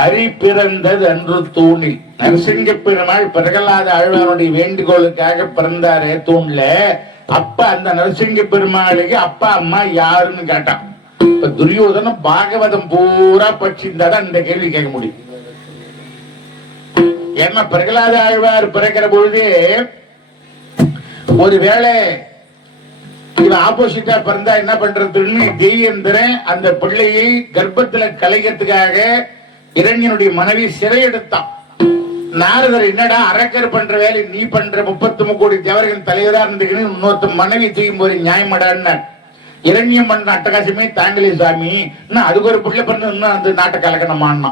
அரி பிறந்தது அன்று தூணில் நரசிங்க பெருமாள் பிரகலாத ஆழ்வாருடைய வேண்டுகோளுக்காக பிறந்தாரே தூண்ல. அப்ப அந்த நரசிங்க பெருமாளுக்கு அப்பா அம்மா யாருன்னு கேட்டான். இப்ப துரியோதனம் பாகவதம் பூரா படிச்சிருந்தாதான் இந்த கேள்வி கேட்க முடியும். ஏன்னா பிரகலாத ஆழ்வார் பிறக்கிற பொழுது ஒருவேளை இவன் ஆப்போசிட்டா பிறந்தா என்ன பண்றதுன்னு தெய்யந்திரன் அந்த பிள்ளையை கர்ப்பத்துல கலைக்கிறதுக்காக இரண்யனுடைய மனைவி சிறையெடுத்தான் நாரதர் என்னடா அரக்கர் பண்ற வேலை நீ பண்ற முப்பத்தி கோடி தேவர்கள் தலைவரா இருந்துக்கின்னு இன்னொருத்த மனைவி தூக்கும் போது நியாயமடான்னு இரண்யம் பண்ண அட்டகாசமே தாங்கலி சாமி. இன்னும் அதுக்கு ஒரு பிள்ளை பண்ணு இன்னும் அந்த நாட்டை கலக்கணுமான்னா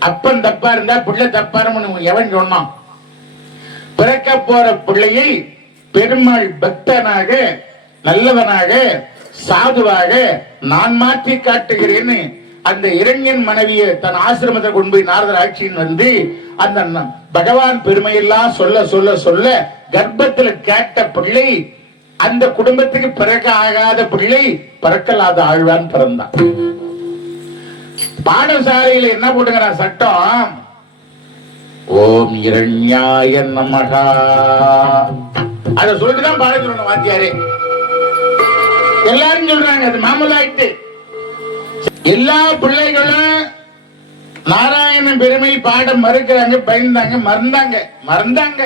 அப்பன் தப்பா இருந்தா பிள்ளை தப்பாருன்னு எவன் சொன்னான்? பிறக்க போற பிள்ளையை பெருமாள் பக்தனாக நல்லவனாக சாதுவாக நான் மாற்றி காட்டுகிறேன்னு அந்த இரண்யன் மனைவியை தன் ஆசிரமத்தை கொண்டு போய் நாரதர் ஆட்சியின் வந்து அந்த பகவான் பெருமையெல்லாம் சொல்ல சொல்ல சொல்ல கர்ப்பத்துல கேட்ட பிள்ளை அந்த குடும்பத்துக்கு பிறக்க ஆகாத பிள்ளை பிறக்கலாத ஆழ்வான் பிறந்தான். பாடசாலையில என்ன போட்டுங்கிறான் சட்டம்? ஓம் இரண்யாய நமகா அத சொல்லிட்டுதான் பாட சொல்லணும் வாத்தியாரே. எல்லாரும் சொல்றாங்க அது மாமலாயிட்டு. எல்லா பிள்ளைகளும் நாராயணன் பெருமை பாட மறுக்கிறாங்க பயந்தாங்க மறந்தாங்க மறந்தாங்க.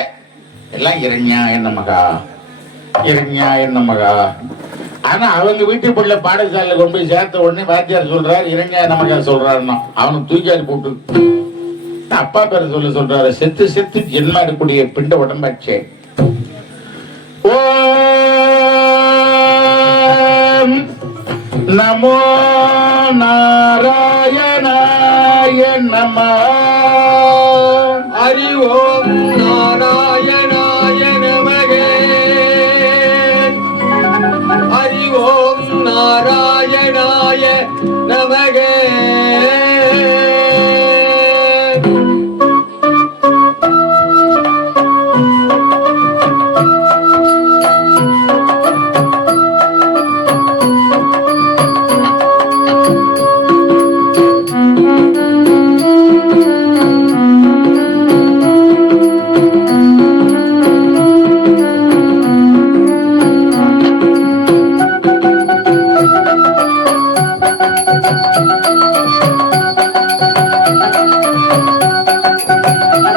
எல்லாம் இறஞ்யா என்ன மகா நமகா. என்ன மகா ஆனா அவங்க வீட்டு பிள்ளை பாடசாலையில கொண்டு போய் சேர்த்த உடனே வாத்தியார் சொல்றாரு இரண்யாய நமகா சொல்றாருன்னா. அவனுக்கு தூக்கியாரி போட்டு அப்பா பேர் சொல்ல சொல்றாரு செத்து செத்து ஜென்மா இருக்கக்கூடிய பிண்ட உடம்பாச்சே. ஓ நமோ நாராயணாய நம ஹரி ஓம் நாராயணாய நமகே. ஹரி ஓம் நாராயணாய நமகே.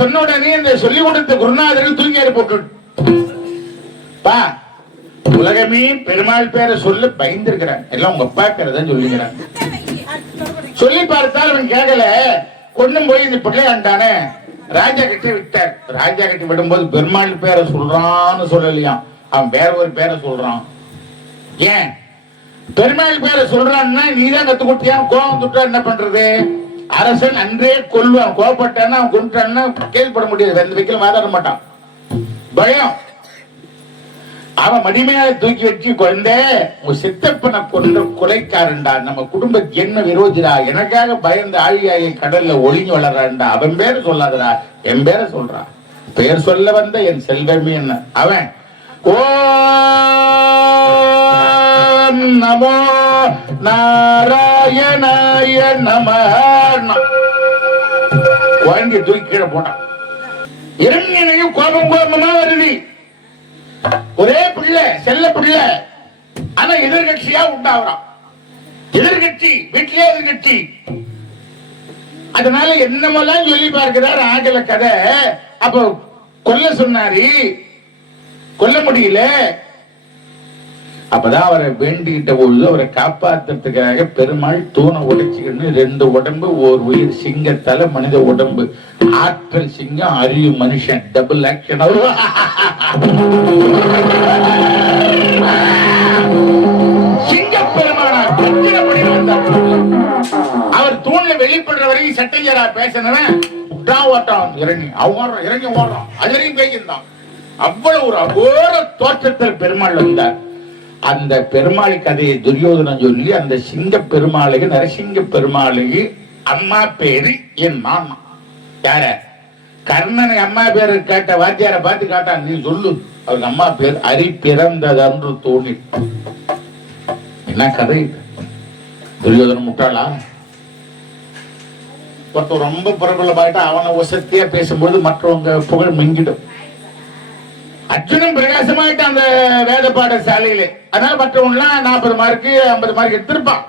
சொன்ன உடனே இந்த சொல்லிக் கொடுத்த குருநாதர்கள் தூங்கியாரி போட்டு பா உலகமே பெருமாள் பேரை சொல்ல பயந்துருக்கிறான். எல்லாம் உங்க அப்பா பேரை தான் சொல்லிக்கிறான். சொல்லி பார்த்தால் அவன் கேட்கல கொண்டும் போய் இந்த பிள்ளையாண்டானே ராஜா கிட்ட விட்டார். ராஜா கிட்ட விடும்போது பெருமாள் பேரை சொல்றான்னு சொல்லலையாம் அவன் வேற ஒரு பேரை சொல்றான். ஏன்? பெருமாள் பேரை சொல்றான்னா நீதான் கத்து கொடுத்தியா? கோபம் துட்டா என்ன பண்றது? அரசன் அன்றே கொல்லுவான். கோபப்பட்டான்னா அவன் கொண்டுட்டான்னா கேள்விப்பட முடியாது. ரெண்டு வைக்கல வாதாட மாட்டான். பயம். அவன் மடிமையால தூக்கி வச்சு கொண்டே சித்தப்பனை கொன்ற கொலைக்காரன்டா. நம்ம குடும்ப ஜென்ம விரோதிடா. எனக்காக பயந்த ஆழியாயை கடல்ல ஒளிஞ்சு வளர்றான்டா. அவன் பேரை சொல்லாதடா. என் பேரை சொல்றான் பெயர் சொல்ல வந்த என் செல்வமே என்ன? அவன் ஓ நமோ நாராயணாய நம வாங்கி தூக்கி கீழே போட்டான். இரண்யனையும் கோபம் கோபமா வருது. ஒரே பிள்ளை செல்ல பிள்ளை. ஆனா எதிர்கட்சியா உண்டாகிறான் எதிர்கட்சி வீட்டிலே எதிர்கட்சி. அதனால என்னமெல்லாம் சொல்லி பார்க்கிறார் ஆகல கதை அப்போ கொல்ல சொன்னாரு. கொல்ல முடியல. அப்பதான் அவரை வேண்டிக்கிட்ட பொழுது அவரை காப்பாத்துறதுக்காக பெருமாள் தூணை உடைச்சுக்கின்னு ரெண்டு உடம்பு ஒரு உயிர் சிங்கத்தால மனித உடம்பு. ஆற்றல் சிங்கம் அறிவு மனுஷன். டபுள் ஆக்ஷன் அவர் தூண்ல வெளிப்படுற வரைக்கும் சட்டையரா பேசினவன் விட்டான் இறங்கி. அவன் இறங்கி ஓடுறான். அது பேசியிருந்தான் அவ்வளவு ஒரு அகோர தோற்றத்தில் பெருமாள் வந்தார். அந்த பெருமாள் கதையை துரியோதனன் சொல்லி அந்த சிங்க பெருமாளுக்கு நரசிங்க பெருமாளுக்கு அம்மா பேரு என் மாமா. யார? கர்ணனுக்கு அம்மா பேரு கேட்ட வாத்தியாரை பார்த்து காட்டான் நீ சொல்லு. அவருக்கு அம்மா பேர் அரி பிறந்ததன்று தோணி என்ன கதை இது? துரியோதனன் முட்டாளா? ரொம்ப பிரபலமாயிட்டா அவனை ஒசத்தியா பேசும்போது மற்றவங்க புகழ் மிங்கிடும் அர்ஜுனும் பிரகாசமாயிட்டான் அந்த வேத பாடசாலையில அதனால மற்றவங்க நாற்பது மார்க்கு ஐம்பது மார்க் எடுத்திருப்பான்.